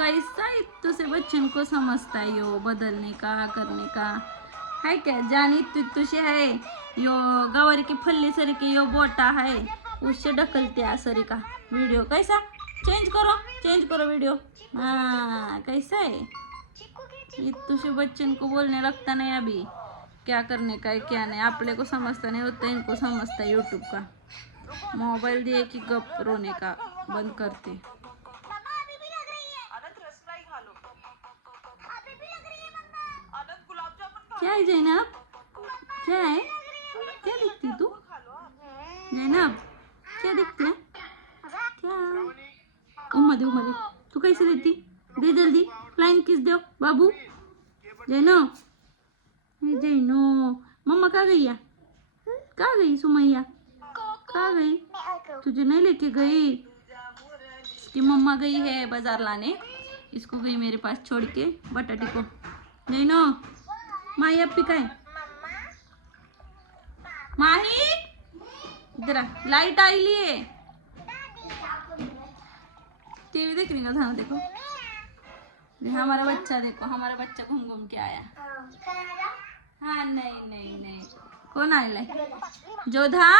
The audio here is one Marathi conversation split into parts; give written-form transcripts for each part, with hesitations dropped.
कैसा इत्तू से बच्चन को समझता है यो बदलने का करने का है क्या। जान इत्तू से है यो गवार की फल्ली सर की यो बोटा है उससे ढकलते आ सरी का वीडियो। कैसा चेंज करो वीडियो। हाँ कैसा है इत्तू से बच्चन को बोलने लगता नहीं अभी क्या करने का है क्या नहीं। आपले को समझता नहीं होता इनको समझता है यूट्यूब का। मोबाइल दिए कि गप रोने का बंद करते। क्या है जैनब क्या है क्या दिखती तू जैनब क्या दिखती है क्या उम्मा दे तू कैसे देती दे जल्दी फ्लाइंग किस दो बाबू। जैनो मम्मा कहाँ गई है कहाँ गई सुमैया कहाँ गई तुझे नहीं लेके गई। इसकी मम्मा गई है बाजार लाने इसको गई मेरे पास छोड़ के बटाटी को। जैनो माही अप्पी का है माही इधर लाइट आई लिए टीवी देख रही था। देखो हमारा बच्चा घूम घूम के आया। हाँ नहीं कौन आयलाय जोधा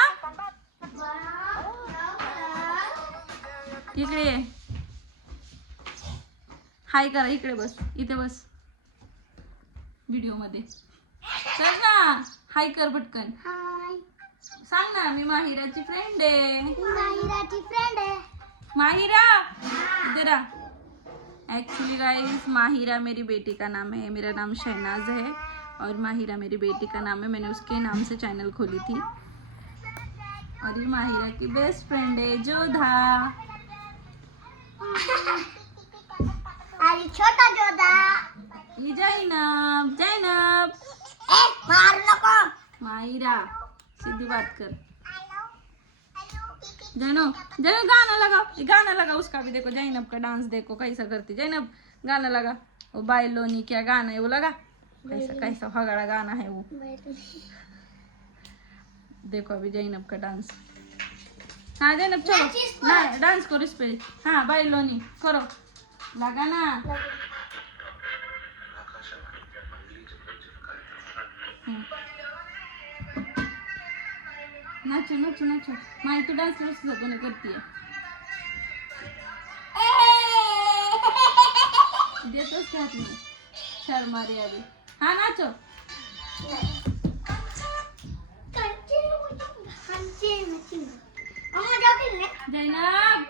इकडे हाय करा इकडे बस इथे बस व्हिडिओ मध्ये चल ना हाय कर पटकन सांग ना मी माहिराची फ्रेंड है माहिरा इधर आ। एक्चुअली गाइस माहिरा मेरी बेटी का नाम है मेरा नाम शहनाज है और माहिरा मेरी बेटी का नाम है। मैंने उसके नाम से चैनल खोली थी और ये माहिरा की बेस्ट फ्रेंड है जोधा। अरे छोटा जोधा ये जैनब मार नको माहिरा सीधी बात कर। गाना लगा उसका भी देखो। जैनब का डांस देखो कैसा करती जैनब। गाना लगा वो बाइलोनी क्या गाना है वो लगा कैसा फगड़ा गाना है वो। देखो अभी जैनब का डांस। हाँ जैनब चलो ना डांस करो इस पे। हाँ बाइलोनी करो लगा ना। नाचो माई तो डांस नहीं करती है देतोस क्या हाथ में शर्मा रही अभी। हाँ नाचो जैनब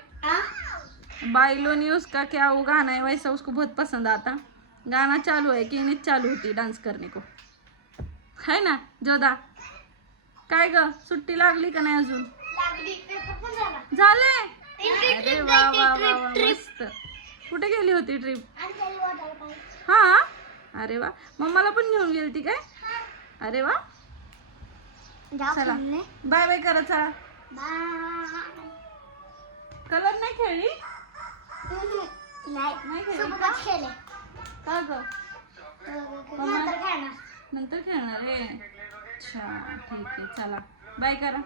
बाइलोनी उसका क्या वो गाना है वैसा उसको बहुत पसंद आता। गाना चालू है कि नहीं चालू होती डांस करने को है ना जोधा। काय ग सुट्टी लागली का नाही अजून झाले। अरे वा मस्त कुठे गेली होती ट्रिप। हाँ अरे वा मम्माला पण घेऊन गेलती काय अरे वा चला बाय बाय करा चला। कलर नाही खेळली नाही खेळली का ग नंतर खेळणार आहे। अच्छा ठीक आहे चला बाय करा।